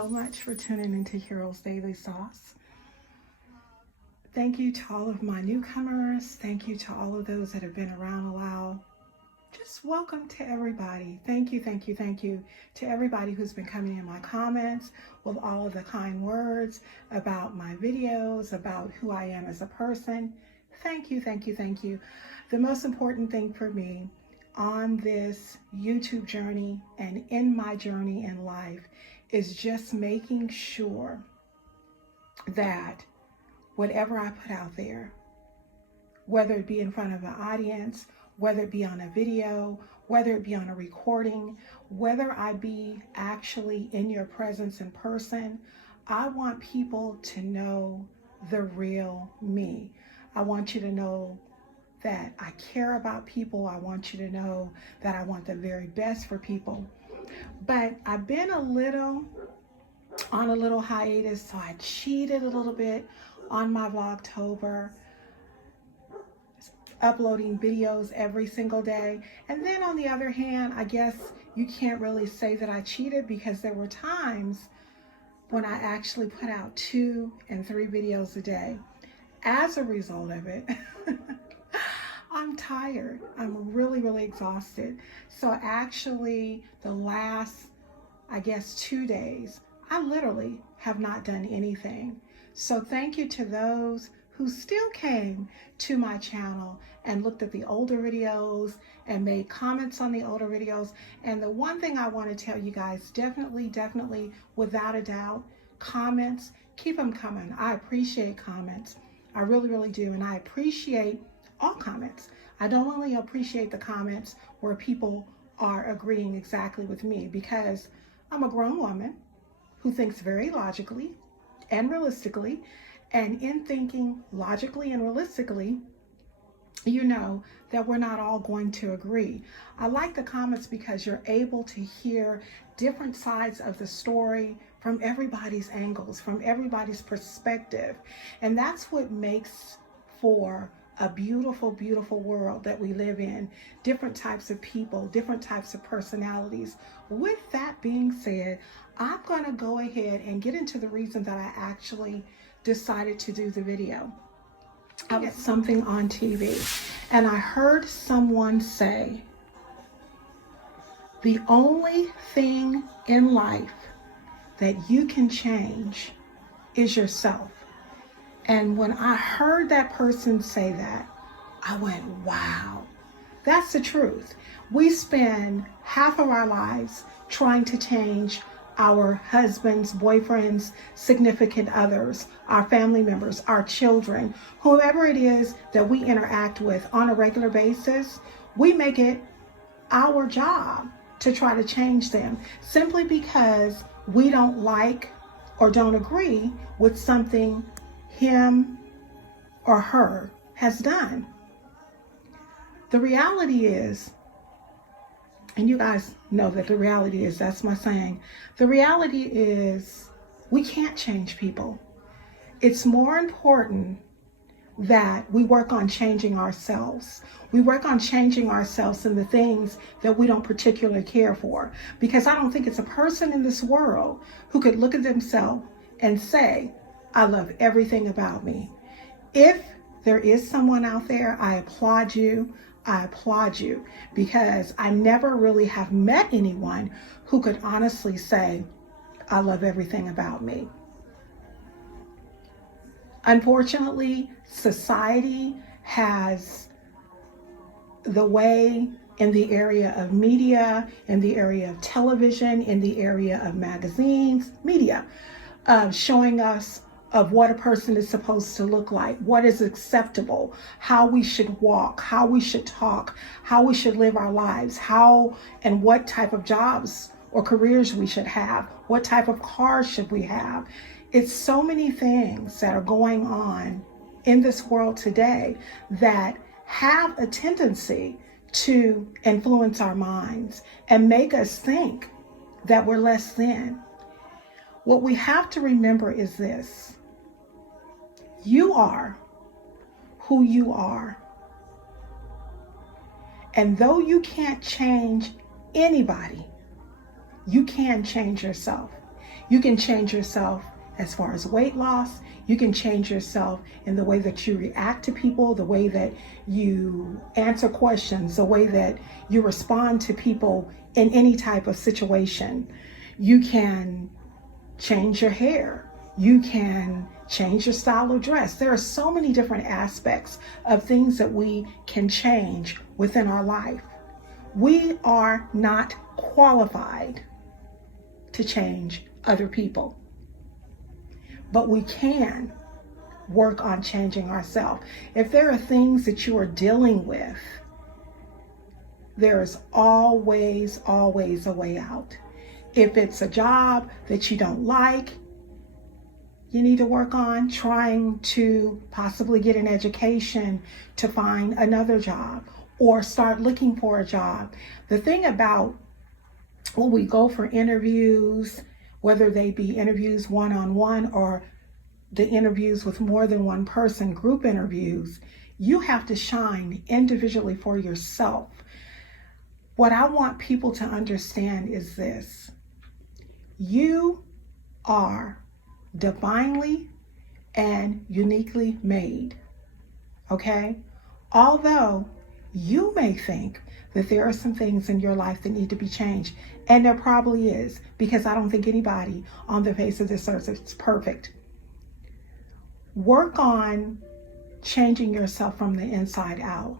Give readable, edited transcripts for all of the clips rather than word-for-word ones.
so much for tuning into Heroes Daily Sauce. Thank you to all of my newcomers. Thank you to all of those that have been around a while. Just welcome to everybody. Thank you to everybody who's been coming in my comments with all of the kind words about my videos, about who I am as a person. Thank you. The most important thing for me on this YouTube journey and in my journey in life is just making sure that whatever I put out there, whether it be in front of an audience, whether it be on a video, whether it be on a recording, whether I be actually in your presence in person, I want people to know the real me. I want you to know that I care about people. I want you to know that I want the very best for people. But I've been on a little hiatus, so I cheated a little bit on my Vlogtober, uploading videos every single day. And then on the other hand, I guess you can't really say that I cheated, because there were times when I actually put out 2 and 3 videos a day. As a result of it, I'm tired. I'm really exhausted. So actually the last, I guess, 2 days, I literally have not done anything. So thank you to those who still came to my channel and looked at the older videos and made comments on the older videos. And the one thing I want to tell you guys, definitely, without a doubt, comments, keep them coming. I appreciate comments. I really do. And I appreciate all comments. I don't only appreciate the comments where people are agreeing exactly with me, because I'm a grown woman who thinks very logically and realistically. And in thinking logically and realistically, you know that we're not all going to agree. I like the comments because you're able to hear different sides of the story from everybody's angles, from everybody's perspective. And that's what makes for a beautiful world that we live in. Different types of people, different types of personalities. With that being said, I'm going to go ahead and get into the reason that I actually decided to do the video. I was something on TV and I heard someone say, the only thing in life that you can change is yourself. And when I heard that person say that, I went, wow, that's the truth. We spend half of our lives trying to change our husbands, boyfriends, significant others, our family members, our children, whoever it is that we interact with on a regular basis. We make it our job to try to change them simply because we don't like or don't agree with something him or her has done. The reality is, and you guys know that the reality is, that's my saying, the reality is we can't change people. It's more important that we work on changing ourselves. We work on changing ourselves in the things that we don't particularly care for. Because I don't think it's a person in this world who could look at themselves and say, I love everything about me. If there is someone out there, I applaud you, because I never really have met anyone who could honestly say, I love everything about me. Unfortunately, society has the way in the area of media, in the area of television, in the area of magazines, media, showing us of what a person is supposed to look like, what is acceptable, how we should walk, how we should talk, how we should live our lives, how and what type of jobs or careers we should have, what type of cars should we have. It's so many things that are going on in this world today that have a tendency to influence our minds and make us think that we're less than. What we have to remember is this: you are who you are. And though you can't change anybody, you can change yourself. You can change yourself as far as weight loss. You can change yourself in the way that you react to people, the way that you answer questions, the way that you respond to people in any type of situation. You can change your hair. You can change your style of dress. There are so many different aspects of things that we can change within our life. We are not qualified to change other people, but we can work on changing ourselves. If there are things that you are dealing with, there is always a way out. If it's a job that you don't like, you need to work on trying to possibly get an education to find another job or start looking for a job. The thing about when we go for interviews, whether they be interviews one-on-one or the interviews with more than one person, group interviews, you have to shine individually for yourself. What I want people to understand is this: you are divinely and uniquely made, okay? Although you may think that there are some things in your life that need to be changed, and there probably is, because I don't think anybody on the face of this earth is perfect. Work on changing yourself from the inside out.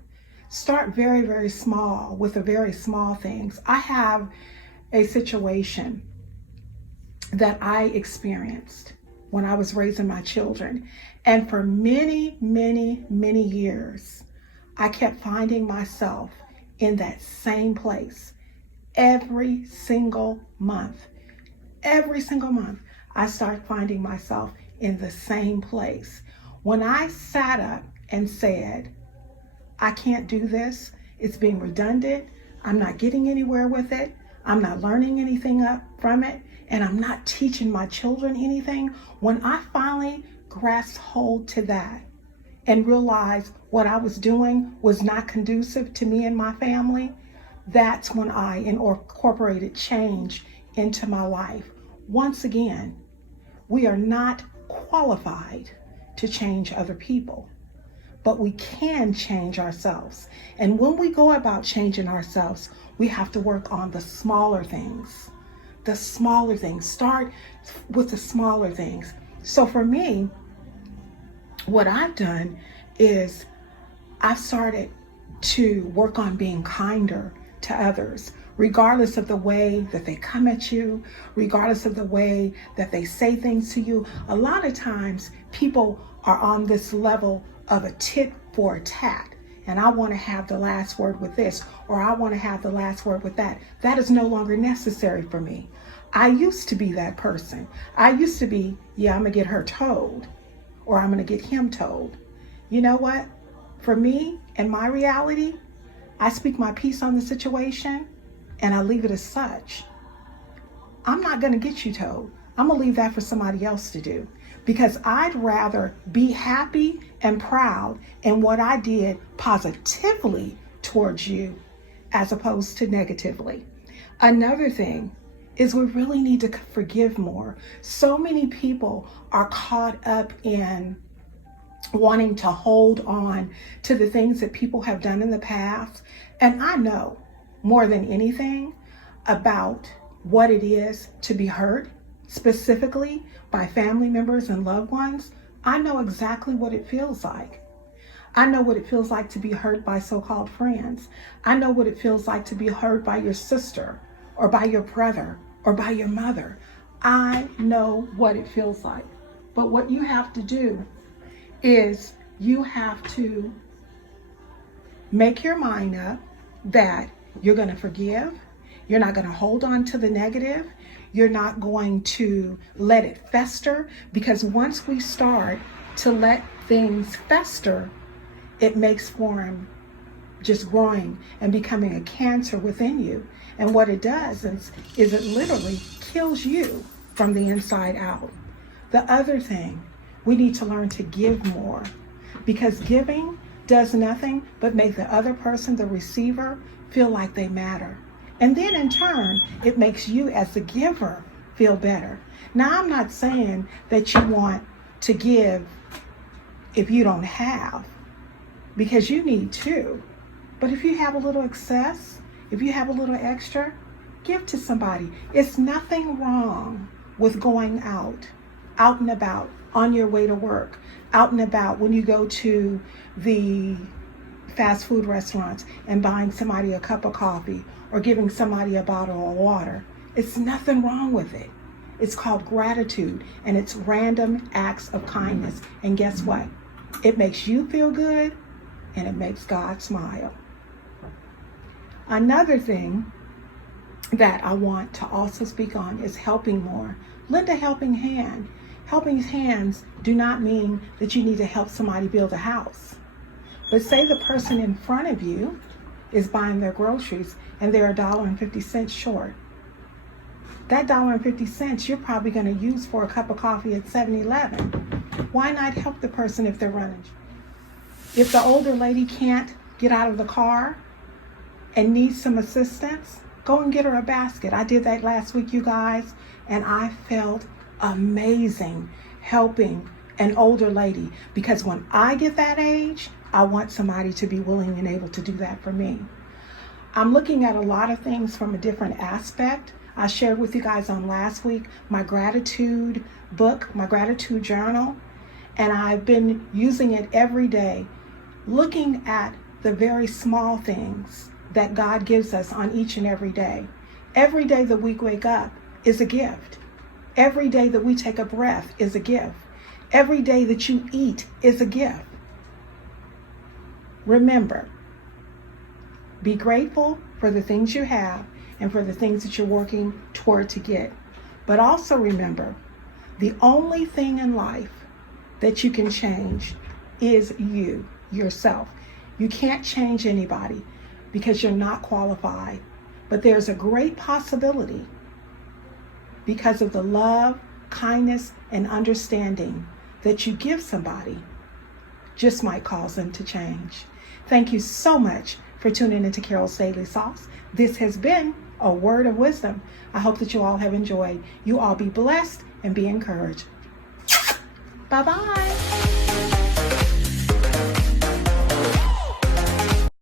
Start very small with the very small things. I have a situation that I experienced when I was raising my children. And for many years, I kept finding myself in that same place every single month. Every single month, I started finding myself in the same place. When I sat up and said, I can't do this, it's being redundant, I'm not getting anywhere with it, I'm not learning anything up from it, and I'm not teaching my children anything. When I finally grasped hold to that and realized what I was doing was not conducive to me and my family, that's when I incorporated change into my life. Once again, we are not qualified to change other people, but we can change ourselves. And when we go about changing ourselves, we have to work on the smaller things. The smaller things. Start with the smaller things. So for me, what I've done is I've started to work on being kinder to others, regardless of the way that they come at you, regardless of the way that they say things to you. A lot of times people are on this level of a tit for a tat. And I want to have the last word with this, or I want to have the last word with that. That is no longer necessary for me. I used to be that person. I used to be, yeah, I'm going to get her told, or I'm going to get him told. You know what? For me and my reality, I speak my piece on the situation and I leave it as such. I'm not going to get you told. I'm going to leave that for somebody else to do, because I'd rather be happy and proud in what I did positively towards you as opposed to negatively. Another thing is we really need to forgive more. So many people are caught up in wanting to hold on to the things that people have done in the past. And I know more than anything about what it is to be hurt, specifically by family members and loved ones. I know exactly what it feels like. I know what it feels like to be hurt by so-called friends. I know what it feels like to be hurt by your sister or by your brother or by your mother. I know what it feels like. But what you have to do is you have to make your mind up that you're going to forgive. You're not going to hold on to the negative. You're not going to let it fester, because once we start to let things fester, it makes form just growing and becoming a cancer within you. And what it does is it literally kills you from the inside out. The other thing, we need to learn to give more, because giving does nothing but make the other person, the receiver, feel like they matter. And then in turn, it makes you as the giver feel better. Now, I'm not saying that you want to give if you don't have, because you need to. But if you have a little excess, if you have a little extra, give to somebody. It's nothing wrong with going out and about, on your way to work, out and about when you go to the fast food restaurants and buying somebody a cup of coffee or giving somebody a bottle of water. It's nothing wrong with it. It's called gratitude, and it's random acts of kindness. And guess what? It makes you feel good, and it makes God smile. Another thing that I want to also speak on is helping more. Lend a helping hand. Helping hands do not mean that you need to help somebody build a house. But say the person in front of you is buying their groceries and they're $1.50 short. That $1.50 you're probably going to use for a cup of coffee at 7-Eleven. Why not help the person if they're running? If the older lady can't get out of the car and needs some assistance, go and get her a basket. I did that last week, you guys, and I felt amazing helping an older lady, because when I get that age, I want somebody to be willing and able to do that for me. I'm looking at a lot of things from a different aspect. I shared with you guys on last week my gratitude book, my gratitude journal, and I've been using it every day, looking at the very small things that God gives us on each and every day. Every day that we wake up is a gift. Every day that we take a breath is a gift. Every day that you eat is a gift. Remember, be grateful for the things you have and for the things that you're working toward to get. But also remember, the only thing in life that you can change is you, yourself. You can't change anybody because you're not qualified. But there's a great possibility, because of the love, kindness, and understanding that you give somebody, just might cause them to change. Thank you so much for tuning into Carol's Daily Sauce. This has been a word of wisdom. I hope that you all have enjoyed. You all be blessed and be encouraged. Bye-bye.